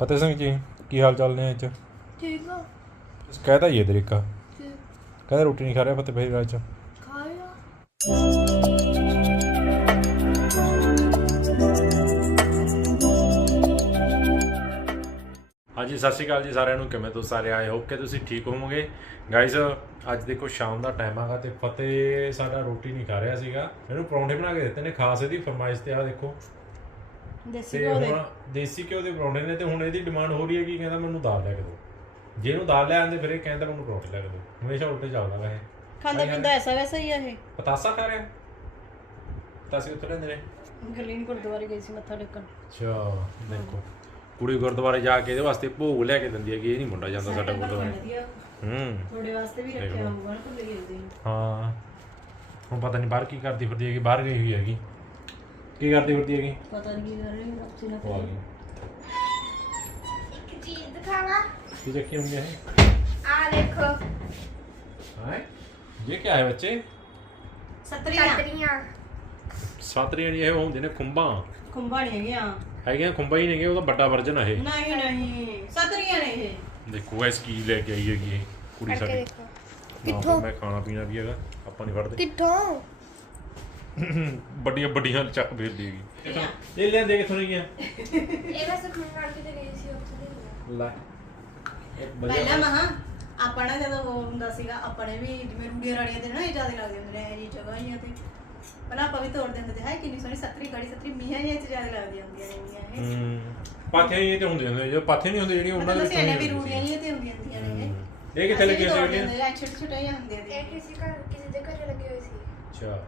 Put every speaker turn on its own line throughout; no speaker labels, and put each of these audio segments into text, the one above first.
ਫਤਿਹ ਸਿੰਘ ਜੀ ਕੀ ਹਾਲ ਚਾਲ ਨੇ ਅੱਜ
ਠੀਕ ਆ।
ਕਹਿਤਾ ਹੀ ਹੈ ਤਰੀਕਾ। ਕਹਿੰਦਾ ਰੋਟੀ ਨਹੀਂ ਖਾ ਰਿਹਾ ਫਤਿਹ ਭਾਈ ਅੱਜ
ਖਾਇਆ
ਹਾਂਜੀ ਸਤਿ ਸ਼੍ਰੀ ਅਕਾਲ ਜੀ ਸਾਰਿਆਂ ਨੂੰ। ਕਿਵੇਂ ਤੁਸੀਂ ਸਾਰੇ? ਆਏ ਹੋਪ ਕਿ ਤੁਸੀਂ ਠੀਕ ਹੋਵੋਗੇ। ਗਾਇਜ਼ ਅੱਜ ਦੇਖੋ ਸ਼ਾਮ ਦਾ ਟਾਈਮ ਆਗਾ ਤੇ ਫਤਿਹ ਸਾਡਾ ਰੋਟੀ ਨਹੀਂ ਖਾ ਰਿਹਾ ਸੀਗਾ। ਇਹਨੂੰ ਪਰੌਂਠੇ ਬਣਾ ਕੇ ਦਿੱਤੇ ਨੇ ਖਾਸ ਇਹਦੀ ਫਰਮਾਇਸ਼ ਤੇ ਆ ਦੇਖੋ।
ਦੇਸੀ
ਤੇ
ਘਿਓ ਦੇ।
ਹੁਣ ਦੇਸੀ ਘਿਓ ਦੇ ਪਰੌਂਠੇ ਨੇ ਤੇ ਹੁਣ ਇਹਦੀ ਡਿਮਾਂਡ ਹੋ ਰਹੀ ਹੈ ਕਿ ਕਹਿੰਦਾ ਮੈਨੂੰ ਦਾਲ ਲੈ ਕੇ ਦਿਓ। ਜੇ ਇਹਨੂੰ ਦਾਲ ਲੈ ਆਂਦੇ ਫਿਰ ਇਹ ਕਹਿੰਦਾ ਮੈਨੂੰ ਪਰੌਂਠੇ ਲੈ ਕੇ ਦਿਓ। ਹਮੇਸ਼ਾ ਉਲਟੇ ਚੱਲਦਾ ਵਾ ਇਹ
ਖਾਂਦਾ ਪੀਂਦਾ ਐਸਾ ਵੈਸਾ ਹੀ ਆ ਇਹ।
ਪਤਾਸਾ ਖਾ ਰਿਹਾ? ਪਤਾਸੇ ਉੱਤੇ ਲੈਂਦੇ ਨੇ?
ਗਲੀਨ ਗੁਰਦੁਆਰੇ ਗਈ ਸੀ ਮੱਥਾ ਟੇਕਣ।
ਅੱਛਾ ਦੇਖੋ। ਕੁੜੀ ਗੁਰਦੁਆਰੇ ਜਾ ਕੇ ਇਹਦੇ ਵਾਸਤੇ ਭੋਗ ਲੈ ਕੇ ਦਿੰਦੀ ਹੈ ਕਿ ਇਹ ਨਹੀਂ ਮੁੰਡਾ ਜਾਂਦਾ ਸਾਡਾ ਗੁਰਦੁਆਰੇ। ਹੂੰ।
ਤੁਹਾਡੇ ਵਾਸਤੇ ਵੀ ਰੱਖਿਆ ਹੋਊਗਾ ਨਾ ਭੁੱਲ ਗਏ
ਹਾਂ। ਹੁਣ ਪਤਾ ਨਹੀਂ ਬਾਹਰ ਕੀ ਕਰਦੀ ਫਿਰਦੀ ਹੈਗੀ ਬਾਹਰ ਗਈ ਹੋਈ ਹੈਗੀ। ਕੀ ਕਰਦੀ ਫਿਰਦੀ ਹੈਗੀ?
ਪਤਾ ਨਹੀਂ ਕੀ ਕਰ ਰਹੇ ਰੱਖੀ ਨਾ
ਉਹ ਆ ਗਈ।
ਇੱਕ ਚੀਜ਼ ਦਿਖਾਵਾ?
ਕੀ ਚੱਕੀ ਹੁੰਦੀ ਹੈ
ਆ ਦੇਖੋ।
ਹਾਂ? ਇਹ ਕੀ ਹੈ ਬੱਚੇ?
ਸਤਰੀਆਂ।
ਛਤਰੀਆਂ
ਸਾਤਰੀਆਂ ਨਹੀਂ ਇਹ ਹੁੰਦੇ ਨੇ ਖੁੰਬਾਂ।
ਖੁੰਬਾਂ ਨਹੀਂ ਹੈਗੀਆਂ।
ਹੈਗੀਆਂ ਖੁੰਬਾਂ ਹੀ ਨੇਗੇ ਉਹਦਾ ਵੱਡਾ ਵਰਜਨ ਹੈ ਇਹ।
ਨਹੀਂ ਨਹੀਂ। ਸਤਰੀਆਂ ਨੇ ਇਹ।
ਦੇਖੋ ਐਸ ਕੀ ਲੈ ਕੇ ਆਈ ਹੈਗੀ ਇਹ ਕੁੜੀ
ਕਰਕੇ
ਸਾਡੀ।
ਦੇਖੋ।
ਕਿੱਥੋਂ? ਮੈਂ ਖਾਣਾ ਪੀਣਾ ਵੀ ਹੈਗਾ ਆਪਾਂ ਨਹੀਂ ਫੜਦੇ।
ਕਿੱਥੋਂ?
ਵੱਡੀਆਂ ਵੱਡੀਆਂ ਚੱਕ ਫੇਰਦੀ ਹੈਗੀ ਇਹ ਲੈਂਦੇ ਕਿੱਥੋਂ ਨਹੀਂ ਗਿਆ
ਇਹ ਵੈਸੇ ਖੁੰਨ ਨਾਲ ਕਿਤੇ ਗਈ ਸੀ ਉੱਥੇ ਦੇ
ਲੈ
ਪਹਿਲਾਂ ਮਹਾ ਆਪਾਂ ਨਾ ਜਦੋਂ ਉਹ ਹੁੰਦਾ ਸੀਗਾ ਆਪਣੇ ਵੀ ਜਿਵੇਂ ਰੂੜੀਆਂ ਰਾੜੀਆਂ ਤੇ ਨਾ ਇਹ ਜ਼ਿਆਦਾ ਲੱਗਦੇ ਹੁੰਦੇ ਨੇ ਇਹ ਜੀ ਜਗ੍ਹਾ ਹੀ ਤੇ। ਪਹਿਲਾਂ ਆਪਾਂ ਵੀ ਤੋੜ ਦਿੰਦੇ ਤੇ ਹੈ ਕਿੰਨੀ ਸੋਹਣੀ ਸਤਰੀ ਗੜੀ ਸਤਰੀ ਮੀਆਂ ਜਿਹੀਆਂ ਚ ਜ਼ਿਆਦਾ ਲੱਗਦੀਆਂ ਹੁੰਦੀਆਂ ਨੇ ਮੀਆਂ ਇਹ।
ਹੂੰ ਪਾਥੇ ਇਹ ਤੇ ਹੁੰਦੇ ਨੇ ਜੋ ਪਾਥੇ ਨਹੀਂ ਹੁੰਦੇ ਜਿਹੜੀਆਂ ਉਹਨਾਂ ਦੇ
ਮਤਲਬ
ਵਿੱਚ
ਸਿਆਣੇ ਵੀ
ਹੁੰਦੀਆਂ
ਰੂੜੀਆਂ ਜਿਹੀਆਂ ਤੇ ਹੁੰਦੀਆਂ ਹੁੰਦੀਆਂ ਨੇ ਇਹ।
ਇਹ ਕਿੱਥੇ ਲੱਗੀ ਸੀ
ਸੀ
ਜਿਹੜੀਆਂ
ਛੋਟੇ ਛੋਟੇ ਜਿਹੇ ਹੁੰਦੇ
ਇਹ
ਨੇ।
ਕਿਸੇ ਘਰ ਕਿਸੇ ਦੇ ਘਰੇ ਲੱਗੀ ਹੋਈ ਸੀ।
ਅੱਛਾ।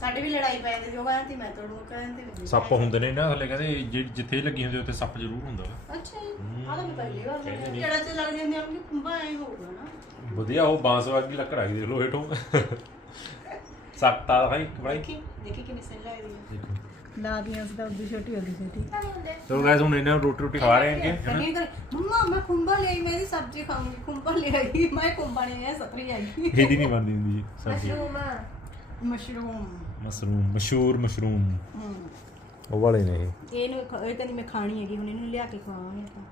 ਸਾਡੇ ਵੀ ਲੜਾਈ ਪੈ ਜਾਂਦੀ ਸੀ ਉਹ ਕਹਿੰਦੀ ਮੈਂ ਤੋੜੂ ਕਹਿੰਦੀ
ਸੱਪ ਹੁੰਦੇ ਨੇ ਨਾ ਥੱਲੇ ਕਹਿੰਦੇ ਜਿ- ਜਿੱਥੇ ਲੱਗੀ ਹੁੰਦੀ ਉੱਥੇ ਸੱਪ ਜ਼ਰੂਰ ਹੁੰਦਾ ਵਾ।
ਅੱਛਾ ਜੀ ਆਹ ਤਾਂ ਮੈਂ ਪਹਿਲੀ ਵਾਰ
ਨੀ।
ਜਿਹੜਾ ਚ ਲੱਗਦੀ ਹੁੰਦੀ ਆਪਣੀ ਖੁੰਬਾ ਐ ਹੋਊਗਾ ਨਾ।
ਵਧੀਆ ਉਹ ਬਾਂਸ ਵਰਗੀ ਲੱਕੜ ਆ ਗਈ ਦੇਖ ਲੋ ਹੇਠੋਂ। ਸੱਤਾ ਭਾਈ ਬੜੀ
ਦੇਖੀ ਦੇਖੀ ਕਿੰਨੀ ਸਹੀ ਲੱਗਦੀ ਹੈ
ਦੇਖੋ।
ਲਾ ਦੀਆਂ ਉਸ ਦਾ ਉਦੋਂ ਛੋਟੀ ਹੋ ਗਈ ਛੋਟੀ।
ਨਹੀਂ ਹੁੰਦੇ।
ਚਲੋ ਗਾਇਸ ਹੁਣ ਇਹਨਾਂ ਨੂੰ ਰੋਟੀ ਰੋਟੀ ਖਵਾ ਰਹੇ ਹੈਗੇ
ਕਹਿੰਦੀ ਕਰ ਮੰਮਾ ਮੈਂ ਖੁੰਬਾ ਲਈ ਮੈਂ ਇਹਦੀ ਸਬਜ਼ੀ ਖਾਊਂਗੀ ਖੁੰਬਾ ਲਿਆਈ ਮੈਂ ਖੁੰਬਾ ਨਹੀਂ ਹੈ ਸਤਰੀ ਆਈ।
ਇਹਦੀ ਨਹੀਂ ਬਣਦੀ ਹੁੰਦੀ ਸਬਜ਼ੀ।
Mushroom
mushroom.
ਮਸ਼ਰੂਮ ਮਸ਼ਹੂਰ ਮਸ਼ਰੂਮ।
ਹੂੰ।
ਉਹ ਵਾਲੇ ਨੇ ਇਹ।
ਇਹਨੂੰ ਖ- ਇਹ ਕਹਿੰਦੀ ਮੈਂ ਖਾਣੀ ਹੈਗੀ ਹੁਣ ਇਹਨੂੰ ਲਿਆ ਕੇ ਖਵਾਵਾਂਗੇ ਆਪਾਂ।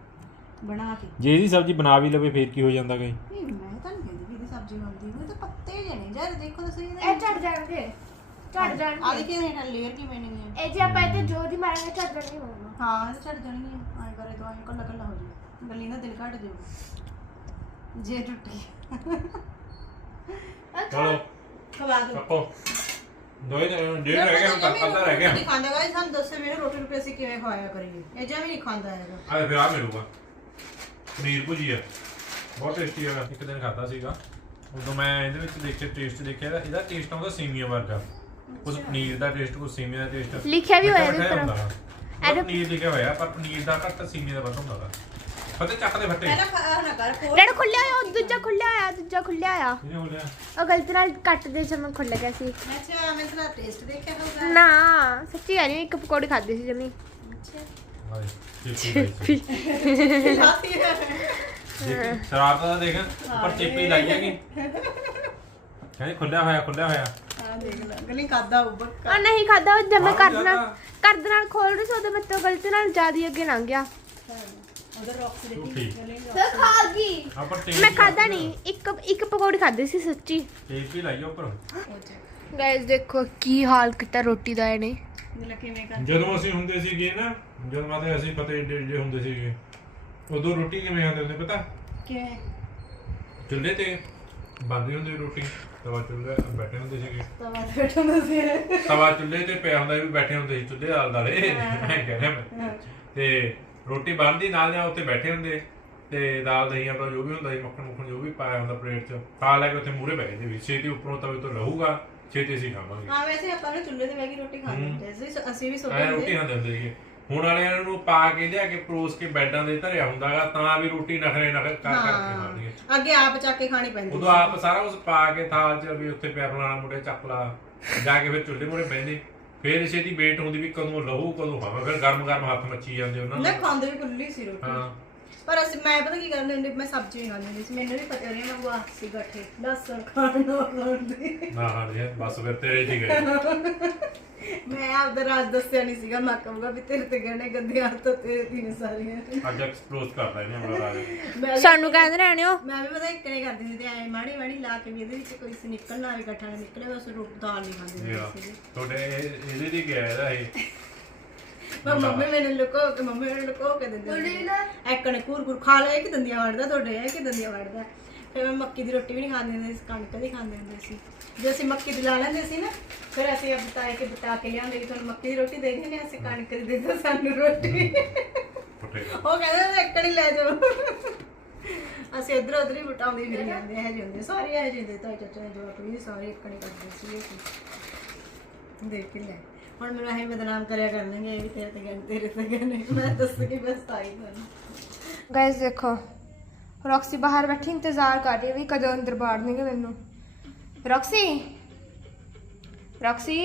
ਬਣਾ ਕੇ।
ਜੇ ਇਹਦੀ ਸਬਜ਼ੀ ਬਣਾ ਵੀ ਲਵੇ ਫੇਰ ਕੀ ਹੋ ਜਾਂਦਾ ਗਈ
ਨਹੀਂ ਮੈਂ ਤਾਂ ਨਹੀਂ ਕਹਿੰਦੀ ਵੀ ਇਹਦੀ ਸਬਜ਼ੀ ਬਣਦੀ ਉਹ ਤਾਂ ਪੱਤੇ ਨੇ। ਯਾਰ ਦੇਖੋ ਤਾਂ ਸਹੀ
ਇਹ ਝੜ ਜਾਣਗੇ ਝੜ
ਆ
ਜਾਣਗੇ।
ਦੇਖੀ ਇਹਨਾਂ ਲੇਅਰ ਕਿਵੇਂ ਨਹੀਂ ਹੈ
ਇਹ ਜੇ ਆਪਾਂ ਇੱਥੇ ਜੋ ਦੀ ਮਾਰਾਂਗੇ ਝੜ ਜਾਣਗੇ ਹੋਣਾ।
ਹਾਂ ਇਹ ਤਾਂ ਛੱਡ ਜਾਣਗੀਆਂ। ਆਏ ਕਰੇ ਆਏ ਕੱਲਾ ਕੱਲਾ ਹੋ ਜਾਊ ਗੱਲੀ ਦਾ ਦਿਲ ਘਟ ਜਾਊ ਜੇ ਟੁੱਟੀ
ਚਲੋ।
ਖਵਾ ਦੋ।
ਕੱਪੋ ਦੋਏ ਦਿਨ ਡੇਢ ਰਹਿ ਗਿਆ ਹੁਣ ਤੱਕ ਅੱਧਾ ਰਹਿ ਗਿਆ।
ਨਹੀਂ ਖਾਂਦਾ। ਗਾਇਸ ਸਾਨੂੰ ਦੱਸੋ ਮੈਨੂੰ ਰੋਟੀ ਰੁਪਏ ਅਸੀਂ ਕਿਵੇਂ ਖਵਾਇਆ ਕਰੀਏ। ਇਹ ਜਿਹਾ ਵੀ ਨਹੀਂ ਖਾਂਦਾ ਹੈਗਾ।
ਆ ਫਿਰ ਆ ਮਿਲੂਗਾ। ਪਨੀਰ ਭੁਜੀਆ ਬਹੁਤ ਟੇਸਟੀ ਹੈਗਾ ਇੱਕ ਦਿਨ ਖਾਦਾ ਸੀਗਾ। ਉਦੋਂ ਮੈਂ ਇਹਦੇ ਵਿੱਚ ਦੇਖਿਆ ਟੇਸਟ ਦੇਖਿਆ ਇਹਦਾ- ਇਹਦਾ ਟੇਸਟ ਆਉਂਦਾ ਸੇਮੀਆ ਵਰਗਾ। ਉਸ ਪਨੀਰ ਦਾ ਟੇਸਟ ਉਸ ਸੇਮੀਆ ਦਾ ਟੇਸਟ
ਲਿਖਿਆ ਵੀ ਹੋਇਆ ਇਹਦੇ ਉੱਪਰ। ਇਹਦੇ-
ਪਨੀਰ ਲਿਖਿਆ ਹੋਇਆ ਪਰ ਪਨੀਰ ਦਾ ਘੱਟ ਸੇਮੀਆ ਦਾ ਵੱਧ ਹੁੰਦਾ ਵਾ। ਫਤੇ ਚੱਕ ਦੇ ਫੱਟੇ।
ਪਹਿਲਾਂ ਖਾ ਨਾ ਕਰ ਕੋਲ
ਰੇੜ ਖੁੱਲਿਆ ਹੋਇਆ ਉਹ ਦੂਜਾ ਖੁੱਲਿਆ ਹੋਇਆ ਦੂਜਾ ਖੁੱਲਿਆ ਹੋਇਆ।
ਇਹਨੇ ਹੋ ਲਿਆ
ਉਹ ਗਲਤੀ ਨਾਲ ਕੱਟ ਦੇ ਸਮੇਂ ਖੁੱਲ ਗਿਆ ਸੀ।
ਅੱਛਾ ਮੈਂ ਤੇਰਾ ਟੇਸਟ ਦੇਖਿਆ ਹੋਊਗਾ।
ਨਾ ਸੱਚੀ ਯਾਰ ਇੱਕ ਪਕੌੜੀ ਖਾਦੀ ਸੀ ਜਮੀ।
ਅੱਛਾ।
ਹਾਏ ਚਿੱਪੀ ਲਾਈ
ਲਾਤੀ ਹੈ।
ਦੇਖ ਸ਼ਰਾਰਤ ਦਾ ਦੇਖ ਉੱਪਰ ਚਿੱਪੀ ਲਾਈ ਹੈਗੀ। ਕਹਿੰਦੇ ਖੁੱਲਿਆ ਹੋਇਆ ਖੁੱਲਿਆ ਹੋਇਆ।
ਆ ਦੇਖ ਲੈ ਗਲੀ ਕਾਦਾ
ਨਹੀਂ ਖਾਦਾ ਉਹ ਜਮੇ
ਬਾਹਰ
ਕਰ
ਨੂੰ
ਨਾਲ। ਕਰ ਖੋਲ ਰਹੀ ਸੀ ਉਹਦੇ ਮੈਂ ਤੋਂ ਗਲਤੀ ਨਾਲ ਜ਼ਿਆਦਾ ਅੱਗੇ ਲੰਘ ਗਿਆ।
ਉਧਰ ਰੌਕਸ
ਝੂਠੀ।
ਦੇਖੀ ਗਲੀ
ਤੇ ਖਾ ਗਈ।
ਆਪਾਂ
ਮੈਂ ਖਾਦਾ ਨਹੀਂ। ਇੱਕ ਇੱਕ ਪਕੌੜੀ ਖਾਦੀ ਸੀ ਸੱਚੀ।
ਚਿੱਪੀ ਲਾਈ ਆ ਉੱਪਰ।
ਗਾਇਸ ਦੇਖੋ ਕੀ ਹਾਲ ਕੀਤਾ ਰੋਟੀ ਦਾ ਇਹਨੇ।
ਦਿਲ ਕਿਵੇਂ ਕਰ
ਜਦੋਂ ਅਸੀਂ ਹੁੰਦੇ ਸੀਗੇ ਨਾ ਜਦੋਂ ਮਾਤੇ ਅਸੀਂ ਪਤੇ ਏਡੇ ਏਡੇ ਹੁੰਦੇ ਸੀਗੇ। ਉਦੋਂ ਰੋਟੀ ਕਿਵੇਂ ਖਾਂਦੇ ਹੁੰਦੇ ਪਤਾ?
ਕਿਵੇਂ?
ਚੁੱਲ੍ਹੇ ਤੇ ਬਣਦੀ ਹੁੰਦੀ ਰੋਟੀ। ਤਵਾ ਚੁੱਲ੍ਹੇ ਬੈਠੇ ਹੁੰਦੇ ਸੀਗੇ।
ਤਵਾ ਤੇ ਬੈਠਾ ਸੀ।
ਤਵਾ ਚੁੱਲ੍ਹੇ ਤੇ ਪਿਆ ਹੁੰਦਾ ਸੀ, ਵੀ ਬੈਠੇ ਹੁੰਦੇ ਸੀ ਚੁੱਲ੍ਹੇ ਆਲ ਦਾਲੇ ਮੈਂ ਕਹਿ ਰਿਹਾ ਮੈਂ। ਤੇ ਰੋਟੀ ਬਣਦੀ ਨਾਲ ਨਾਲ ਉੱਤੇ ਬੈਠੇ ਹੁੰਦੇ ਤੇ ਦਾਲ ਦਹੀਂ ਆਪਣਾ ਜੋ ਵੀ ਹੁੰਦਾ ਸੀ ਮੱਖਣ ਮੁੱਖਣ ਜੋ ਵੀ ਪਾਇਆ ਹੁੰਦਾ ਪਲੇਟ 'ਚ ਖਾ ਲੈ ਕੇ ਉੱਥੇ ਮੂਰੇ ਬਹਿ ਜਾਂਦੇ ਵੀ ਛੇਤੀ ਉੱਪਰੋਂ ਤਵੇ ਤੋਂ ਰਹੂਗਾ ਛੇਤੀ ਅਸੀਂ ਖਾਵਾਂਗੇ।
ਹਾਂ ਵੈਸੇ ਆਪਾਂ ਨੇ ਚੁੱਲ੍ਹੇ ਤੇ ਕੇ ਰੋਟੀ ਖਾਂਦੇ ਹੁੰਦੇ ਸੀ ਅਸੀਂ ਵੀ ਸੋਚਦੇ
ਐ ਰੋਟੀ ਖਾਂਦੇ ਹੁੰਦੇ ਸੀਗੇ। ਹੁਣ ਵਾਲਿਆਂ ਨੂੰ ਪਾ ਕੇ ਲਿਆ ਕੇ ਪਰੋਸ ਕੇ ਬੈੱਡਾਂ ਦੇ ਧਰਿਆ ਹੁੰਦਾਗਾ ਤਾਂ ਵੀ ਰੋਟੀ ਨਖਰੇ ਨਖਰ ਕਰ ਕਰਕੇ ਖਾਣੀ ਹੈ
ਹਾਂ ਅੱਗੇ ਆਪ ਚੱਕ ਕੇ ਖਾਣੀ ਪੈਂਦੀ
ਉਦੋਂ ਆਪ ਸਾਰਾ ਕੁਝ ਪਾ ਕੇ ਥਾਲ 'ਚ ਵੀ ਉੱਥੇ ਪਿਆ ਫਲਾਣਾ ਮੁੰਡੇ ਚੱਕ ਲਾ ਜਾ ਕੇ ਫਿਰ ਚੁੱਲ੍ਹੇ ਮੂਰੇ ਬਹਿੰਦੇ। ਫਿਰ ਛੇਤੀ ਵੇਟ ਹੁੰਦੀ ਵੀ ਕਦੋਂ ਲਹੂ ਕਦੋਂ ਖਾਵਾਂ ਫਿਰ ਗਰਮ ਗਰਮ ਹੱਥ ਮੱਚੀ ਜਾਂਦੇ ਉਹਨਾਂ
ਨਾ
ਨੂੰ
ਖਾਂਦੇ ਵੀ ਕੁੱਲੀ ਸੀ ਰੋਟੀ।
ਹਾਂ।
ਪਰ ਅਸੀਂ ਮੈਂ ਪਤਾ ਕੀ ਕਰਦੀ ਹੁੰਦੀ ਮੈਂ ਸਬਜ਼ੀ ਨਹੀਂ ਖਾਂਦੀ ਹੁੰਦੀ ਸੀ ਮੈਨੂੰ ਵੀ ਪਤਾ ਨਹੀਂ ਮੈਂ ਉਹ ਸੀ ਗੱਠੇ ਲਸਣ ਖਾਣ ਨੂੰ ਖਾਂਦੀ
ਨਾ ਹਾਂ ਜੀ ਬਸ ਫਿਰ ਤੇਰੇ ਜੀ ਗਏ।
ਮੈਂ ਆਪਦਾ ਰਾਜ ਦੱਸਿਆ ਨਹੀਂ ਸੀਗਾ ਮੈਂ ਕਹੂੰਗਾ ਵੀ ਤੇਰੇ ਤੇ ਗਹਿਣੇ ਗੰਦੀਆਂ ਤੋਂ ਤੇਰੇ ਤਿੰਨ ਸਾਰੀਆਂ।
ਅੱਜ ਐਕਸਪਲੋਸ ਕਰਦਾ ਇਹਨੇ ਮੇਰਾ ਰਾਜ।
ਮੈਂ ਵੀ-
ਸਾਨੂੰ ਕਹਿੰਦੇ ਰਹਿਣੇ ਹੋ।
ਮੈਂ ਵੀ ਪਤਾ ਇੱਕ ਨੇ ਕਰਦੀ ਸੀ ਤੇ ਐ ਮਾੜੀ ਮਾੜੀ ਲਾ ਕੇ ਵੀ ਇਹਦੇ ਵਿੱਚ ਕੋਈ ਸੀ ਨਿਕਲ ਨਾ ਆਵੇ ਗੱਠਾ ਨਾ ਨਿਕਲੇ ਬਸ ਰੋਟ ਦਾਲ ਨਹੀਂ ਖਾਂਦੀ ਹੁੰਦੀ ਸੀ
ਤੁਹਾਡੇ ਇਹ- ਇਹਦੇ ਦੀ ਗਿਆ ਇਹਦਾ ਇਹ।
ਮੈਂ ਮੰਮੀ ਮੈਨੂੰ ਲੁਕੋ ਕੇ ਮੰਮੀ ਮੈਨੂੰ ਲੁਕੋ ਕੇ ਦਿੰਦੇ ਹੁੰਦੇ ਸੀ। ਇੱਕ ਨੇ ਕੂਰ ਕੂਰ ਖਾ ਲਿਆ ਕਿ ਦੰਦੀਆਂ ਵੜਦਾ ਤੁਹਾਡੇ ਇਹ ਕਿ ਦੰਦੀਆਂ ਵੜਦਾ? ਫਿਰ ਮੈਂ ਮੱਕੀ ਦੀ ਰੋਟੀ ਵੀ ਨਹੀਂ ਖਾਂਦੀ ਹੁੰਦੀ ਸੀ ਕਣਕ ਦੀ ਖਾਂਦੇ ਹੁੰਦੇ ਸੀ। ਜੇ ਅਸੀਂ ਮੱਕੀ ਦੀ ਲਾ ਲੈਂਦੇ ਸੀ ਨਾ ਫਿਰ ਅਸੀਂ ਅਬ ਬਤਾਏ ਕੇ ਬਤਾ ਕੇ ਲਿਆਉਂਦੇ ਕਿ ਤੁਹਾਨੂੰ ਮੱਕੀ ਦੀ ਰੋਟੀ ਦੇ ਦਿੰਦੇ ਅਸੀਂ ਕਣਕ ਦੀ ਦੇ ਦਿਓ ਸਾਨੂੰ ਰੋਟੀ। ਉਹ ਕਹਿੰਦੇ ਨਹੀਂ ਲੈ ਜਾਓ। ਅਸੀਂ ਇਧਰ ਉਧਰ ਹੀ ਬਟਾਉਂਦੇ ਫਿਰ ਜਾਂਦੇ ਇਹ ਜਿਹੇ ਹੁੰਦੇ ਸਾਰੇ ਇਹ ਜਿਹੇ ਤਾਈ ਚਾਚਾ ਨੇ ਜਵਾਕ ਵੀ ਸਾਰੇ ਇੱਕ ਨਹੀਂ ਕਰਦੇ ਸੀ ਦੇਖ ਕੇ ਲੈ। ਹੁਣ ਮੈਨੂੰ ਇਹ ਬਦਨਾਮ ਕਰਿਆ ਕਰਨਗੇ ਇਹ ਵੀ ਤੇਰੇ ਤੇ ਗਏ ਤੇਰੇ ਤੇ ਗਏ ਨੇ ਮੈਂ ਦੱਸ ਕੇ ਬਸ ਆਈ ਤੁਹਾਨੂੰ।
ਗਾਇਸ ਦੇਖੋ ਰੌਕਸੀ ਬਾਹਰ ਬੈਠੀ ਇੰਤਜ਼ਾਰ ਕਰ ਰਹੀ ਹੈ ਵੀ ਕਦੋਂ ਅੰਦਰ ਬਾੜਨਗੇ ਮੈਨੂੰ। ਰੌਕਸੀ ਰੌਕਸੀ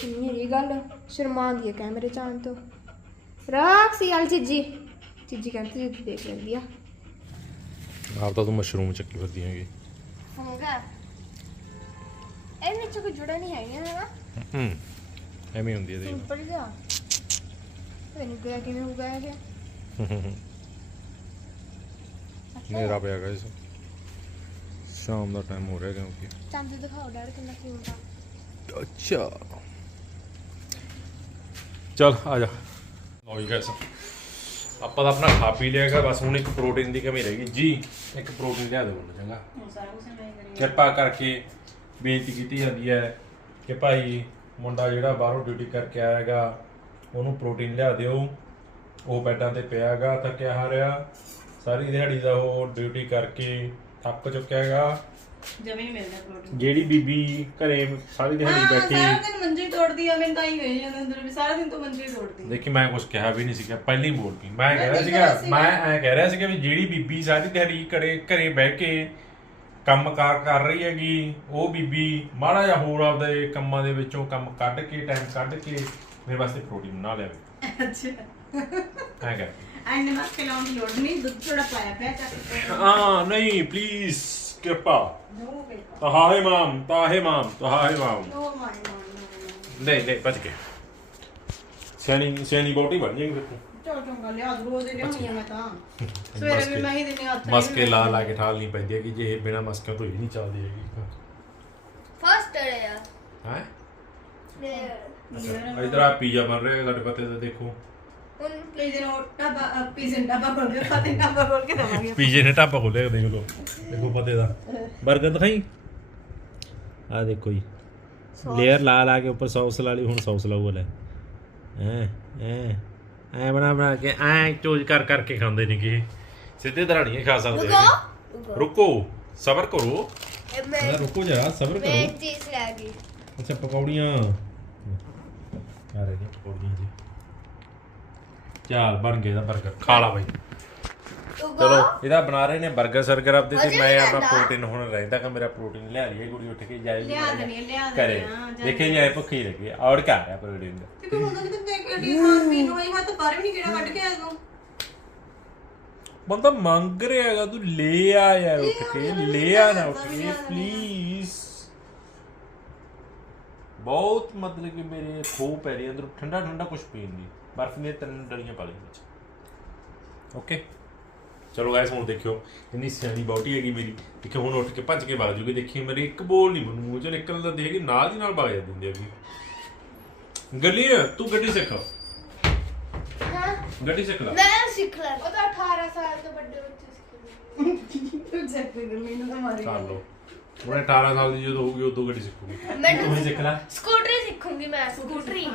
ਕਿੰਨੀ ਇਹ ਗੱਲ ਸ਼ਰਮਾਉਂਦੀ ਹੈ ਕੈਮਰੇ ਚ ਆਉਣ ਤੋਂ। ਰੌਕਸੀ ਵਾਲੀ ਚੀਜੀ ਚੀਜੀ ਕਹਿੰਦੀ ਜੀ ਦੇਖ ਲੈਂਦੀ ਆ।
ਆਪ ਤਾਂ ਤੂੰ ਮਸ਼ਰੂਮ ਚੱਕੀ ਫਿਰਦੀ ਹੈਗੀ।
ਹੋਗਾ ਇਹ ਵਿੱਚ ਕੋਈ ਜੁੜਾ ਨਹੀਂ ਹੈਗਾ ਨਾ।
ਹੂੰ। ਐਵੇਂ ਹੁੰਦੀ ਹੈ
ਸਿੰਪਲ ਜਿਹਾ। ਪਤਾ ਨਹੀਂ ਗਿਆ ਕਿਵੇਂ ਹੋ ਗਿਆ। ਇਹ
ਨੇਰਾ ਪਿਆ ਗਾ ਇਸ। ਸ਼ਾਮ ਦਾ ਟਾਈਮ ਹੋ ਰਿਹਾ ਕਿਉਂਕਿ।
ਚੰਦ ਦਿਖਾਓ ਡਰ ਕਿੰਨਾ ਕਿਊਟ ਆ।
ਅੱਛਾ। ਚਲ ਆ ਜਾ। ਲਓ ਜੀ ਗਾਇਸ ਆਪਾਂ ਤਾਂ ਆਪਣਾ ਖਾ ਪੀ ਲਿਆਗਾ ਬਸ ਹੁਣ ਇੱਕ ਪ੍ਰੋਟੀਨ ਦੀ ਕਮੀ ਰਹਿ ਗਈ। ਜੀ ਇੱਕ ਪ੍ਰੋਟੀਨ ਲਿਆ ਦਿਓ ਮੈਨੂੰ ਚੰਗਾ।
ਸਾਰਾ ਕੁਝ ਮੈਂ ਕਰੀ
ਕਿਰਪਾ ਕਰਕੇ ਬੇਨਤੀ ਕੀਤੀ ਜਾਂਦੀ ਹੈ ਕਿ ਭਾਈ ਮੁੰਡਾ ਜਿਹੜਾ ਬਾਹਰੋਂ ਡਿਊਟੀ ਕਰਕੇ ਆਇਆ ਹੈਗਾ ਉਹਨੂੰ ਪ੍ਰੋਟੀਨ ਲਿਆ ਦਿਓ। ਉਹ ਬੈੱਡਾਂ ਤੇ ਪਿਆ ਹੈਗਾ ਥੱਕਿਆ ਹਾਰਿਆ ਸਾਰੀ ਦਿਹਾੜੀ ਦਾ ਉਹ ਡਿਊਟੀ ਕਰਕੇ ਥੱਕ ਚੁੱਕਿਆ ਹੈਗਾ।
ਜਮੇ ਹੀ ਮਿਲਦਾ ਪ੍ਰੋਟੀਨ
ਜਿਹੜੀ ਬੀਬੀ ਘਰੇ ਸਾਰੀ ਦਿਹਾੜੀ
ਹਾਂ
ਬੈਠੀ।
ਸਾਰਾ ਦਿਨ ਮੰਜੀ ਤੋੜਦੀ ਆ ਮੈਨੂੰ ਤਾਂ ਹੀ ਗਈ ਜਾਂਦੇ ਅੰਦਰ ਵੀ ਸਾਰਾ ਦਿਨ ਤੋਂ ਮੰਜੀ ਤੋੜਦੀ।
ਦੇਖੀ ਮੈਂ ਕੁਝ ਕਿਹਾ ਵੀ ਨਹੀਂ ਸੀਗਾ ਪਹਿਲਾਂ ਬੋਲ ਗਈ ਮੈਂ ਕਹਿ ਰਿਹਾ ਸੀਗਾ। ਮੈਂ ਐ ਕਹਿ ਰਿਹਾ ਸੀਗਾ ਵੀ ਜਿਹੜੀ ਬੀਬੀ ਸਾਰੀ ਦਿਹਾੜੀ ਘਰੇ ਘਰੇ ਬਹਿ ਕੇ ਕੰਮ ਕਾਰ ਕਰ ਰਹੀ ਹੈਗੀ ਉਹ ਬੀਬੀ ਮਾੜਾ ਜਿਹਾ ਹੋਰ ਆਪਦੇ ਕੰਮਾਂ ਦੇ ਵਿੱਚੋਂ ਕੰਮ ਕੱਢ ਕੇ ਟਾਈਮ ਕੱਢ ਕੇ ਮੇਰੇ ਵਾਸਤੇ ਪ੍ਰੋਟੀਨ ਬਣਾ ਲਿਆਵੇ
ਅੱਛਾ।
ਕਹਿ
ਐਨੇ ਮੱਕ ਕੇ ਲਾਉਣ ਦੀ ਲੋੜ ਨਹੀਂ ਦੁੱਧ ਥੋੜਾ ਪਾਇਆ ਪਿਆ ਚੱਕ
ਹਾਂ ਨਹੀਂ ਪਲੀਜ਼ ਕਿਰਪਾ।
ਦੋ ਕੇ
ਤਹਾਹੇ ਮਾਮ ਤਾਹੇ ਮਾਮ ਮਾਮ।
ਨੋ ਮਾਈ ਮਾਨ
ਨਹੀਂ ਨਹੀਂ ਬਚ ਗਏ ਸਿਆਣੀ ਸਿਆਣੀ ਬੋਟੀ ਬਣ ਜਾਏਗੀ ਫਿਰ
ਚਲ ਚੰਗਾ ਲਿਆ ਦੋ ਰੋਜ਼ ਦੇ ਲਿਆਉਣੀ ਆ ਮੈਂ ਤਾਂ। ਸਵੇਰੇ ਵੀ ਮੈਂ ਹੀ ਦਿਨੇ ਹੱਥ
ਮਸਕੇ ਲਾ ਲਾ ਕੇ ਠਾਲ ਨਹੀਂ ਪੈਂਦੀ ਹੈਗੀ ਜੇ ਇਹ ਬਿਨਾ ਮਸਕਿਆਂ ਤੋਂ ਹੀ ਨਹੀਂ ਚੱਲਦੀ ਹੈਗੀ।
ਫਸਟ ਆ।
ਹੈ?
ਨਹੀਂ
ਇਧਰ ਆ ਪੀਜ਼ਾ ਬਣ ਰਿਹਾ ਹੈ ਸਾਡੇ ਪਤੇ ਤੇ ਦੇਖੋ।
ਹੁਣ
ਪੀਜ਼ੇ ਨੂੰ ਟਾਬਾ ਪੀਜ਼ੇ ਨੂੰ ਟਾਬਾ ਬੋਲ ਕੇ ਖਾਤੇ ਟਾਬਾ ਬੋਲ ਕੇ ਦਵਾਂਗੇ।
ਪੀਜ਼ੇ ਨੇ ਢਾਬਾ ਖੋਲਿਆ ਦੇਖ ਲਓ ਦੇਖੋ ਪਤੇ ਦਾ। 버ਗਰ ਦਿਖਾਈ? ਆ ਦੇਖੋ ਜੀ। ਲੇਅਰ ਲਾ ਲਾ ਕੇ ਉੱਪਰ ਸੌਸ ਲਾ ਲਈ ਹੁਣ ਸੌਸ ਲਾਊਗਾ ਲੈ ਐ ਐ ਐ ਬਣਾ ਬਣਾ ਕੇ ਐ ਚੋਜ ਕਰ ਕਰਕੇ ਖਾਂਦੇ ਨੇ ਕਿ ਸਿੱਧੇ ਤਰ੍ਹਾਂ ਨਹੀਂ ਖਾ ਸਕਦੇ ਹੈਗੇ। ਰੁਕੋ ਸਬਰ ਕਰੋ।
ਮੈਂ
ਮੈਂ ਰੁਕੋ ਜਰਾ ਸਬਰ
ਮੈਂ
ਕਰੋ
ਚੀਜ਼ ਲੈ ਗਈ।
ਅੱਛਾ ਪਕੌੜੀਆਂ। ਆ ਰਹੇ ਨੇ ਪਕੌੜੀਆਂ ਜੀ। ਚਾਲ ਬਣ ਗਿਆ ਇਹਦਾ 버ਗਰ ਖਾ ਲਾ ਬਾਈ। ਚਲੋ ਇਹਦਾ ਬਣਾ ਰਹੇ ਨੇ 버ਗਰ ਸਰਗਰ ਆਪਦੇ ਤੇ। ਮੈਂ ਆਪਣਾ ਪ੍ਰੋਟੀਨ ਹੁਣ ਰਹਿੰਦਾ ਕਿ ਮੇਰਾ ਪ੍ਰੋਟੀਨ ਲਿਆ ਲਈਏ ਗੁੜੀ ਉੱਠ ਕੇ ਜਾਏਗੀ
ਲਿਆ ਦੇਣੀ ਲਿਆ
ਕਰੇ ਦੇਖੇ ਜਾਏ ਭੁੱਖੀ ਲੱਗੀ ਔਰ ਕਿਆ ਹੈ ਪ੍ਰੋਟੀਨ ਦਾ।
ਕਿ ਤੂੰ ਉਹਨਾਂ ਕਿਤੇ ਦੇਖ ਕੇ ਖਾਣ ਪੀਣ ਨੂੰ ਆਈ ਹੱਥ ਪਰ ਵੀ ਨਹੀਂ ਕਿਹੜਾ ਕੱਢ ਕੇ ਆਇਆ ਤੂੰ।
ਬੰਦਾ ਮੰਗ ਰਿਹਾ ਹੈਗਾ ਤੂੰ ਲੈ ਆ ਯਾਰ ਉੱਠ ਕੇ। ਲੈ ਆ ਨਾ ਉੱਠ ਕੇ ਪਲੀਜ਼ ਬਹੁਤ ਮਤਲਬ ਕਿ ਮੇਰੇ ਖੋ ਪੈ ਰਹੀ ਹੈ ਅੰਦਰ ਠੰਡਾ ਠੰਡਾ ਕੁਝ ਪੀਣ ਦੀ। ਬਰਫ ਦੀਆਂ ਤਿੰਨ ਡਲੀਆਂ ਪਾ ਲਈ ਵਿੱਚ। ਓਕੇ ਚਲੋ ਗਾਇਸ ਹੁਣ ਦੇਖਿਓ ਇੰਨੀ ਸਿਆਣੀ ਬੌਟੀ ਹੈਗੀ ਮੇਰੀ। ਦੇਖਿਓ ਹੁਣ ਉੱਠ ਕੇ ਭੱਜ ਕੇ ਵਗ ਜੂਗੀ। ਦੇਖੀ ਮੇਰੇ ਇੱਕ ਬੋਲ ਨਹੀਂ ਮੈਨੂੰ ਮੂੰਹ ਚੋਂ ਨਿਕਲਦਾ ਦੇਖੀ ਨਾਲ ਦੀ ਨਾਲ ਵਗ ਜਾਂਦੀ ਹੈਗੀ। ਗੱਲੀ ਤੂੰ ਗੱਡੀ ਸਿੱਖ
ਹਾਂ।
ਗੱਡੀ ਸਿੱਖ ਲੈ।
ਮੈਂ ਸਿੱਖ ਲੈ। ਉਹ ਤਾਂ 18 ਸਾਲ ਤੋਂ ਵੱਡੇ ਬੱਚੇ ਸਿੱਖਦੇ
ਤੂੰ ਚੈੱਕ ਕਰ ਮੈਨੂੰ ਤਾਂ ਮਾਰੀ
ਕਰ ਉਹਨੇ 18 ਸਾਲ ਦੀ ਜਦੋਂ ਹੋਊਗੀ ਉਦੋਂ ਗੱਡੀ ਸਿੱਖੂਗੀ। ਤੂੰ ਹੀ ਸਿੱਖ ਲੈ।
ਸਕੂਟਰੀ ਸਿੱਖੂੰਗੀ ਮੈਂ ਸਕੂਟਰੀ।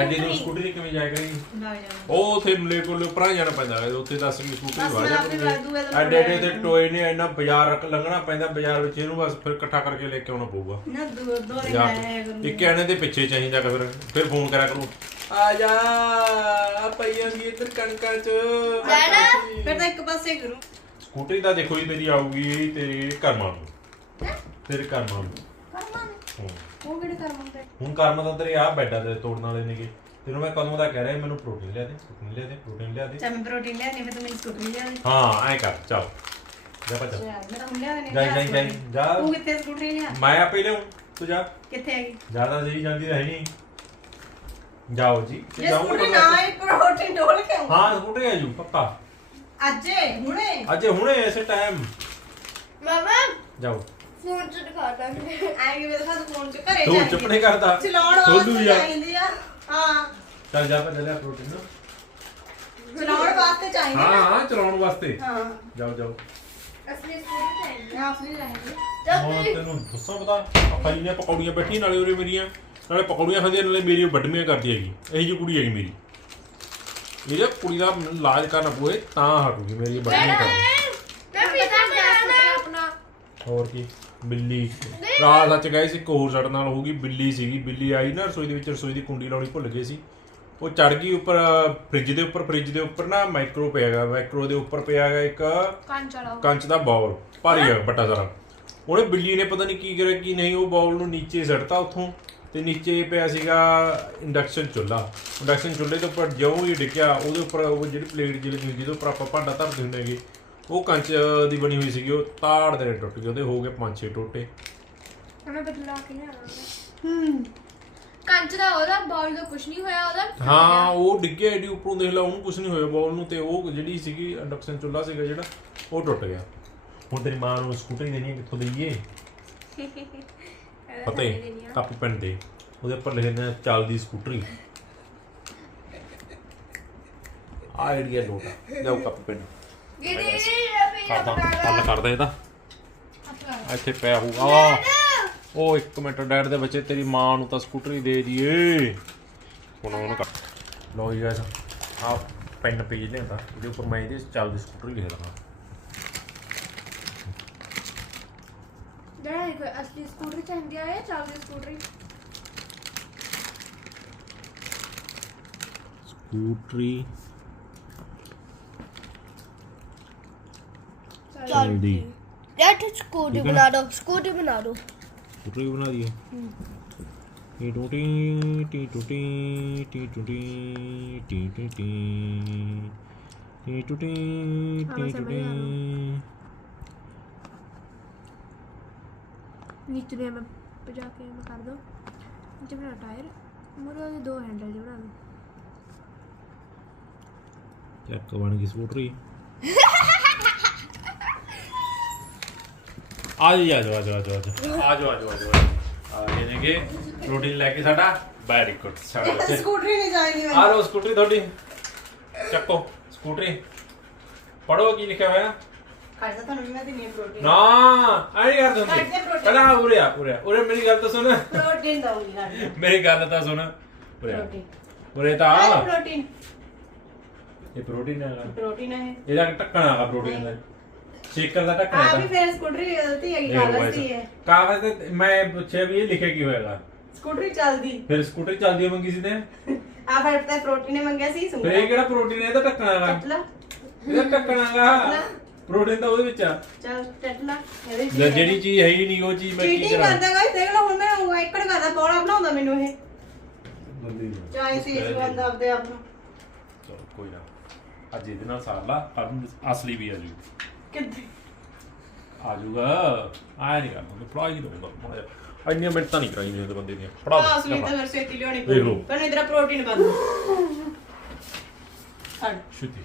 ਅੱਡੇ ਨੂੰ ਸਕੂਟਰੀ। ਕਿਵੇਂ ਜਾਇਆ ਕਰੇਗੀ
ਲੱਗ ਜਾਣਾ।
ਉਹ ਉਥੇ ਮਲੇ ਕੋਲ ਉੱਪਰਾਂ ਜਾਣਾ ਪੈਂਦਾ ਹੈ ਉੱਥੇ ਦੱਸ ਵੀ ਸਕੂਟਰੀ
ਬਸ
ਵਾਜਾ
ਮੈਂ ਆਪੇ ਤਾਂ
ਅੱਡੇ ਅੱਡੇ ਤੇ ਟੋਏ ਨੇ ਇੰਨਾ ਬਾਜ਼ਾਰ ਰੱਖ ਲੰਘਣਾ ਪੈਂਦਾ ਬਾਜ਼ਾਰ ਵਿੱਚ ਇਹਨੂੰ ਬਸ ਫਿਰ ਇਕੱਠਾ ਕਰਕੇ ਲੈ ਕੇ ਆਉਣਾ ਪਊਗਾ।
ਨਾ ਦੋ ਦੋ ਕਰੂੰ
ਇੱਕ ਐਣੇ ਦੇ ਪਿੱਛੇ ਚਾਹੀਦਾ ਕਿ ਫਿਰ। ਫਿਰ ਫੋਨ ਕਰਿਆ ਕਰੂ। ਆ ਜਾ ਆ ਪਈਆਂ ਦੀ ਇੱਧਰ ਕਣਕਾਂ ਚ।
ਜਾਣਾ?
ਫਿਰ ਤਾਂ ਇੱਕ ਪਾਸੇ ਕਰੂੰ।
ਸਕੂਟਰੀ ਤਾਂ ਦੇਖੋ ਜੀ ਤੇਰੀ ਆਊਗੀ ਤੇਰੇ ਕਰਮਾਂ ਨੂੰ। ਤੇਰੇ ਕਰਮਾਂ ਨੂੰ।
ਕਰਮਾਂ ਨੇ?
ਹੂੰ।
ਉਹ ਕਿਹੜੇ ਕਰਮਾਂ ਤੇ
ਹੁਣ ਕਰਮ ਤਾਂ ਤੇਰੇ ਆ ਬੈੱਡਾਂ ਤੇ ਤੋੜਨ ਵਾਲੇ ਨੇਗੇ। ਤੈਨੂੰ ਮੈਂ ਕਦੋਂ ਦਾ ਕਹਿ ਰਿਹਾ ਮੈਨੂੰ ਪ੍ਰੋਟੀਨ ਲਿਆ ਦੇ ਪ੍ਰੋਟੀਨ ਲਿਆ ਦੇ ਪ੍ਰੋਟੀਨ ਲਿਆ ਦੇ।
ਚੱਲ ਮੈਂ ਪ੍ਰੋਟੀਨ ਲਿਆ ਨਹੀਂ ਫਿਰ ਤੂੰ ਮੈਨੂੰ ਸਕੂਟਰੀ ਲਿਆ ਦੇ
ਹਾਂ ਐ ਕਰ ਚੱਲ। ਜਾ ਪਾ ਚੱਲ
ਚੱਲ ਮੈਂ ਤਾਂ ਹੁਣ ਲਿਆ
ਜਾਈ ਜਾਈ ਜਾਈ ਜਾ।
ਤੂੰ ਕਿੱਥੇ ਸਕੂਟਰੀ ਲਿਆ?
ਮੈਂ ਆਪੇ ਲਿਆਉਂ ਤੂੰ ਜਾ।
ਕਿੱਥੇ ਹੈਗੀ?
ਜ਼ਿਆਦਾ ਜੀ ਜਾਂਦੀ ਤਾਂ ਹੈ ਨਹੀਂ। ਜਾਓ ਜੀ ਤੇ
ਜੇ ਸਕੂਟਰੀ
ਮੈਂ।
ਨਾ ਆਈ ਪ੍ਰੋਟੀਨ ਡੋਲ ਕੇ ਆਊਂ।
ਹਾਂ ਸਕੂਟਰੀ ਆ ਜੂ ਪੱਕਾ।
ਅੱਜੇ ਹੁਣੇ।
ਅੱਜ ਹੁਣੇ ਇਸੇ ਟਾਈਮ
ਮਾਮਾ।
ਜਾਓ।
ਫੋਨ ਚ ਦਿਖਾ ਦਾਂਗੇ।
ਆਏਗੀ ਮੇਰੇ ਸਾਥ ਫੋਨ ਚ ਘਰੇ
ਤੂੰ
ਜਾਏਗੀ।
ਚੁੱਪ ਨਹੀਂ ਕਰਦਾ
ਚਲਾਉਣ
ਸੋਲੂ
ਵਾਸਤੇ
ਯਾਰ।
ਚਾਹੀਦੀ ਆ। ਹਾਂ।
ਚੱਲ ਜਾ ਪਾ ਚੱਲਿਆ ਪ੍ਰੋਟੀਨ
ਚਲਾਉਣ ਵਾਸਤੇ ਚਾਹੀਦੀ
ਹਾਂ
ਆ।
ਹਾਂ ਚਲਾਉਣ ਵਾਸਤੇ।
ਹਾਂ।
ਜਾਓ ਜਾਓ।
ਅਸਲੀ ਸਕੂਟਰ ਚਾਹੀਦੀ
ਮੈਂ ਆਪਣੀ ਚਾਹੀਦੀ
ਹੁਣ ਤੈਨੂੰ ਦੱਸਾਂ ਪਤਾ ਆਪਾਂ ਜੀ ਨੇ ਪਕੌੜੀਆਂ ਬੈਠੀ ਨਾਲੇ ਉਰੇ ਮੇਰੀਆਂ ਨਾਲੇ ਪਕੌੜੀਆਂ ਖਾਂਦੀਆਂ ਨਾਲੇ ਮੇਰੀ ਵੱਡਮੀਆਂ ਕਰਦੀ ਹੈਗੀ। ਇਹੀ ਜੀ ਕੁੜੀ ਹੈਗੀ ਮੇਰੀ। ਮੇਰੀ ਕੁੜੀ ਦਾ ਮੈਨੂੰ ਇਲਾਜ ਕਰਨਾ ਪਵੇ ਤਾਂ ਹਟੂਗੀ ਮੇਰੀ ਵੱਡਮੀਆਂ ਕਰਦੀ
ਮੈਂ ਪੀਜ਼ਾ ਬਣਾਉਣਾ ਆਪਣਾ।
ਹੋਰ ਕੀ? ਬਿੱਲੀ। ਰਾਤ ਸੱਚ ਗਏ ਸੀ ਇੱਕ ਹੋਰ ਸਾਡੇ ਨਾਲ ਹੋਊਗੀ ਬਿੱਲੀ ਸੀਗੀ। ਬਿੱਲੀ ਆਈ ਨਾ ਰਸੋਈ ਦੇ ਵਿੱਚ ਰਸੋਈ ਦੀ ਕੁੰਡੀ ਲਾਉਣੀ ਭੁੱਲ ਗਏ ਸੀ। ਉਹ ਚੜ ਗਈ ਉੱਪਰ ਫ੍ਰਿਜ ਦੇ ਉੱਪਰ ਫ੍ਰਿਜ ਦੇ ਉੱਪਰ ਨਾ ਮਾਈਕਰੋ ਪਿਆ ਹੈਗਾ ਮਾਈਕਰੋ ਦੇ ਉੱਪਰ ਪਿਆ ਹੈਗਾ ਇੱਕ
ਕੰਚ ਵਾਲਾ
ਕੰਚ ਦਾ ਬਾਉਲ ਭਾਰੀ ਹੈ ਵੱਡਾ ਸਾਰਾ। ਉਹਨੇ ਬਿੱਲੀ ਨੇ ਪਤਾ ਨਹੀਂ ਕੀ ਕਰਿਆ ਕੀ ਨਹੀਂ ਉਹ ਬਾਉਲ ਨੂੰ ਨੀਚੇ ਸੱਟਤਾ ਉੱਥੋਂ ਤੇ ਨੀਚੇ ਪਿਆ ਸੀਗਾ ਇੰਡਕਸ਼ਨ ਚੁੱਲ੍ਹਾ। ਇੰਡਕਸ਼ਨ ਚੁੱਲ੍ਹੇ ਦੇ ਉੱਪਰ ਜਿਉਂ ਹੀ ਡਿੱਗਿਆ ਉਹਦੇ ਉੱਪਰ ਉਹ ਜਿਹੜੀ ਪਲੇਟ ਜਿਹੜੀ ਹੁੰਦੀ ਜਿਹਦੇ ਉੱਪਰ ਆਪਾਂ ਭਾਂਡਾ ਧਰਦੇ ਹੁੰਦੇ ਹੈਗੇ ਉਹ ਕੰਚ ਦੀ ਬਣੀ ਹੋਈ ਸੀਗੀ ਉਹ ਤਾੜ ਦੇ ਨਾਲ ਟੁੱਟ ਗਈ ਉਹਦੇ ਹੋ ਗਏ ਪੰਜ ਛੇ ਟੋਟੇ।
ਮੈਂ ਬਦਲਾ ਕੇ ਲਿਆਵਾਂਗਾ
ਹੂੰ।
ਕੰਚ ਦਾ ਉਹਦਾ ਬਾਲ ਦਾ ਕੁਝ ਨਹੀਂ ਹੋਇਆ ਉਹਦਾ?
ਹਾਂ ਉਹ ਡਿੱਗਿਆ ਏਡੀ ਉੱਪਰੋਂ ਦੇਖ ਲਾ ਉਹਨੂੰ ਕੁਝ ਨਹੀਂ ਹੋਇਆ ਬਾਲ ਨੂੰ ਤੇ ਉਹ ਜਿਹੜੀ ਸੀਗੀ ਇੰਡਕਸ਼ਨ ਚੁੱਲ੍ਹਾ ਸੀਗਾ ਜਿਹੜਾ ਉਹ ਟੁੱਟ ਗਿਆ। ਹੁਣ ਤੇਰੀ ਮਾਂ ਨੂੰ ਸਕੂਟਰੀ ਦੇਣੀ ਹੈ ਕਿੱਥੋਂ ਦਈਏ? ਫਤਿਹ ਕਾਪੀ ਪੈਨ ਦੇ। ਉਹਦੇ ਉੱਪਰ ਲਿਖੇ ਨੇ ਚੱਲਦੀ ਸਕੂਟਰੀ। ਆ ਆਈਡੀਆ ਲੋਟਾ ਜਾਓ ਕਾਪੀ ਪੈਨ
ਗਿਰੀ
ਕਰਦਾ ਹੱਲ ਕਰਦਾ ਇਹਦਾ ਇੱਥੇ ਪਿਆ ਹੋਊਗਾ। ਉਹ ਇੱਕ ਮਿੰਟ ਡੈਡ ਦੇ ਬੱਚੇ ਤੇਰੀ ਮਾਂ ਨੂੰ ਤਾਂ ਸਕੂਟਰੀ ਦੇ ਦਈਏ ਹੁਣ ਉਹਨੂੰ ਕਰ। ਲੋ ਜੀ ਗਾਇਸ ਆ ਪੈਨ ਪੇਜ ਲਿਆਂਦਾ। ਇਹਦੇ ਉੱਪਰ ਮੈਂ ਇਹਦੇ ਚੱਲਦੀ ਸਕੂਟਰੀ ਲਿਖ ਦਵਾਂ
ਡੈਡੀ ਕੋਈ ਅਸਲੀ ਸਕੂਟਰ ਚਾਹੀਦੀ ਆ ਚੱਲਦੀ ਸਕੂਟਰੀ।
ਸਕੂਟਰੀ ਚੱਲਦੀ
ਡੈਡ ਸਕੂਟੀ ਬਣਾ ਦੋ ਸਕੂਟੀ ਬਣਾ ਦੋ।
ਸਕੂਟਰੀ ਬਣਾ ਦਈਏ। ਟੀ ਟੂਟੀ ਟੀ ਟੂਟੀ ਟੀ ਟੂਟੀ ਟੀ ਟੂਟੀ ਟੀ ਟੂਟੀ ਟੀ ਟੂਟੀ।
ਨੀਚੇ ਦੇ ਮੈਂ ਪਜਾ ਕੇ ਮੈਂ ਕਰ ਦੋ। ਨੀਚੇ ਬਣਾ ਟਾਇਰ। ਮੂਰੇ ਉਹਦੇ ਦੋ ਹੈਂਡਲ ਜਿਹੇ ਬਣਾ ਦੋ।
ਚੱਕ ਬਣ ਗਈ ਸਕੂਟਰੀ। ਆ ਜਾ ਆ ਜਾ ਆ ਜਾ ਆ ਜਾ ਆ ਜਾ ਆ ਜਾ ਆ ਜਾ ਆ ਇਹ ਨੇਗੇ ਪ੍ਰੋਟੀਨ ਲੈ ਕੇ ਸਾਡਾ ਵੈਰੀ ਗੁੱਡ ਸਾਡਾ
ਸਕੂਟਰੀ ਨਹੀਂ ਚਾਹੀਦੀ
ਆ ਲੋ ਸਕੂਟਰੀ ਤੁਹਾਡੀ। ਚੱਕੋ ਸਕੂਟਰੀ। ਪੜੋ ਕੀ ਲਿਖਿਆ ਹੋਇਆ?
ਖੜਦਾ ਤੁਹਾਨੂੰ ਵੀ ਮੈਂ ਦਿੰਨੀ ਪ੍ਰੋਟੀਨ
ਨਾ ਆਈ ਕਰ ਦਿੰਦੇ।
ਕੱਢ ਦੇ protein।
ਪਹਿਲਾਂ ਉਰੇ ਆ ਉਰੇ ਉਰੇ ਮੇਰੀ ਗੱਲ ਤਾਂ ਸੁਣ।
ਪ੍ਰੋਟੀਨ ਦਊਂਗੀ ਕੱਢ
ਮੇਰੀ ਗੱਲ ਤਾਂ ਸੁਣ। ਉਰੇ
ਪ੍ਰੋਟੀਨ
ਉਰੇ ਤਾਂ
ਆ।
ਆ
ਪ੍ਰੋਟੀਨ
ਇਹ ਪ੍ਰੋਟੀਨ ਹੈਗਾ।
ਪ੍ਰੋਟੀਨ ਹੈ
ਇਹਦਾ ਢੱਕਣ ਹੈਗਾ ਪ੍ਰੋਟੀਨ ਦਾ ਸ਼ੇਕਰ ਦਾ ਢੱਕਣ
ਆ ਵੀ
ਹੈਗਾ
ਫਿਰ ਸਕੂਟਰੀ ਗਲਤੀ ਹੈਗੀ ਕਾਗਜ਼ ਦੀ ਹੈ।
ਕਾਗਜ਼ ਤੇ ਮੈਂ ਪੁੱਛਿਆ ਵੀ ਇਹ ਲਿਖਿਆ ਕੀ ਹੋਏਗਾ
ਸਕੂਟਰੀ ਚੱਲਦੀ।
ਫਿਰ ਸਕੂਟਰ ਚੱਲਦੀ ਮੰਗੀ ਸੀ ਤੇ?
ਆ ਫਿਰ ਤੇ ਪ੍ਰੋਟੀਨ ਨੇ ਮੰਗਿਆ ਸੀ ਸੁਣ
ਫਿਰ ਇਹ ਕਿਹੜਾ ਪ੍ਰੋਟੀਨ ਹੈ? ਇਹਦਾ ਢੱਕਣ ਹੈਗਾ
ਟੱਟਲਾ।
ਇਹਦਾ ਢੱਕਣ ਹੈਗਾ ਪ੍ਰੋਟੀਨ ਤਾਂ ਉਹਦੇ ਵਿੱਚ ਆ।
ਚੱਲ ਟੱਟਲਾ। ਇਹਦੇ
ਲੈ ਜਿਹੜੀ ਚੀਜ਼ ਹੈ ਹੀ ਨਹੀਂ ਉਹ ਚੀਜ਼ ਮੈਂ ਕੀ
ਚੀਟਿੰਗ
ਕਰਾਂ?
ਕਰਦਾ ਗਾਇਸ ਦੇਖ ਲਓ ਹੁਣ ਮੈਂ ਉਹ ਐਕੜ ਕਰਦਾ ਬੋਲਾ ਬਣਾਉਂਦਾ ਮੈਨੂੰ ਇਹ।
ਬੰਦੀ ਨੂੰ।
ਚਾਹੇ ਸੀ ਇਸ ਬੰਦਾ ਆਪਦੇ ਆਪ ਨੂੰ।
ਚਲੋ ਕੋਈ ਨਾ। ਅੱਜ ਇਹਦੇ ਨਾਲ ਸਾਰ ਲਾ ਕੱਲ ਨੂੰ ਅਸਲੀ ਵੀ ਆ ਜੂ।
ਕਿੱਥੇ?
ਆ ਜੂਗਾ ਆਇਆ ਨਹੀਂ ਕਰਦਾ ਪੜਾਈ ਦਊਂਗਾ ਮਾੜਾ ਜਿਹਾ। ਇੰਨੀਆਂ ਮਿੰਟਾਂ ਨਹੀਂ ਕਰਾਈ ਮੇਰੇ ਬੰਦੇ ਦੀਆਂ। ਪੜਾ
ਆ ਅਸਲੀ ਤਾਂ ਮੇਰੇ ਸੇਤੀ ਲਿਆਉਣੀ
ਦੇਖ ਲਓ।
ਪਊਗੀ। ਪਰ ਇਧਰ ਪ੍ਰੋਟੀਨ ਬੰਦ ਛੱਡ
ਸ਼ੁੱਧੀ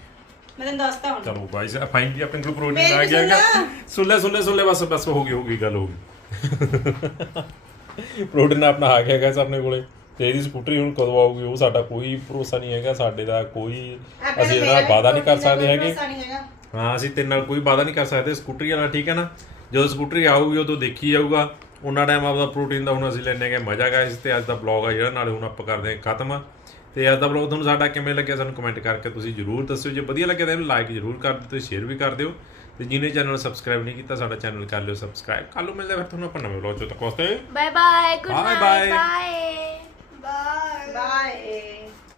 ਮੈਂ ਤੈਨੂੰ ਦੱਸਤਾ ਹੁਣ।
ਚਲੋ ਗਾਇਸ ਫਾਈਨਲੀ ਆਪਣੇ ਕੋਲ ਪ੍ਰੋਟੀਨ
ਮੇਰੀ
ਆ
ਵੀ
ਗਿਆ।
ਸੁਣ
ਹੈਗਾ
ਲਾ।
ਸੁਣ ਲੈ ਸੁਣ ਲੈ ਸੁਣ ਲੈ ਬਸ ਬਸ ਹੋ ਗਈ ਹੋ ਗਈ ਗੱਲ ਹੋ ਗਈ। ਪ੍ਰੋਟੀਨ ਆਪਣਾ ਆ ਗਿਆ ਗਾਇਸ ਆਪਣੇ ਕੋਲੇ। ਤੇ ਇਹਦੀ ਸਕੂਟਰੀ ਹੁਣ ਕਦੋਂ ਆਊਗੀ ਉਹ ਸਾਡਾ ਕੋਈ ਭਰੋਸਾ ਨਹੀਂ ਹੈਗਾ ਸਾਡੇ ਦਾ ਕੋਈ ਅਸੀਂ ਇਹਦਾ ਨਾਲ ਵਾਅਦਾ ਨਹੀਂ ਕਰ ਸਕਦੇ ਹੈਗੇ।
ਭਰੋਸਾ ਨਹੀਂ ਹੈਗਾ
ਹਾਂ ਅਸੀਂ ਤੇਰੇ ਨਾਲ ਕੋਈ ਵਾਅਦਾ ਨਹੀਂ ਕਰ ਸਕਦੇ ਸਕੂਟਰੀ ਵਾਲਾ ਠੀਕ ਹੈ ਨਾ? ਜਦੋਂ ਸਕੂਟਰੀ ਆਊਗੀ ਉਦੋਂ ਦੇਖੀ ਜਾਊਗਾ। ਉਹਨਾਂ ਟਾਈਮ ਆਪਦਾ ਪ੍ਰੋਟੀਨ ਦਾ ਹੁਣ ਅਸੀਂ ਲੈਣੇ ਗਏ ਮਜ਼ਾ ਗਾਇਸ ਤੇ ਅੱਜ ਦਾ ਬਲੌਗ ਆ ਜਿਹੜਾ ਨਾਲੇ ਹੁਣ ਆਪਾਂ ਕਰਦੇ ਹਾਂ ਖਤਮ। ਤੇ ਅੱਜ ਦਾ ਬਲੌਗ ਤੁਹਾਨੂੰ ਸਾਡਾ ਕਿਵੇਂ ਲੱਗਿਆ ਸਾਨੂੰ ਕਮੈਂਟ ਕਰਕੇ ਤੁਸੀਂ ਜਰੂਰ ਦੱਸਿਓ। ਜੇ ਵਧੀਆ ਲੱਗਿਆ ਤਾਂ ਇਹਨੂੰ ਲਾਈਕ ਜਰੂਰ ਕਰ ਦਿਓ ਤੇ ਸ਼ੇਅਰ ਵੀ ਕਰ ਦਿਓ। ਤੇ ਜਿਹਨੇ ਚੈਨਲ ਸਬਸਕ੍ਰਾਈਬ ਨਹੀਂ ਕੀਤਾ ਸਾਡਾ ਚੈਨਲ ਕਰ ਲਿਓ ਸਬਸਕ੍ਰਾਈਬ ਕੱਲ ਨੂੰ ਮਿਲਦੇ ਫਿਰ ਤੁਹਾਨੂੰ ਆਪਾਂ ਨਵੇਂ ਬਲੌਗ ਚ। ਤੱਕ ਵਾਸਤੇ
bye bye good night
bye.
Bye
bye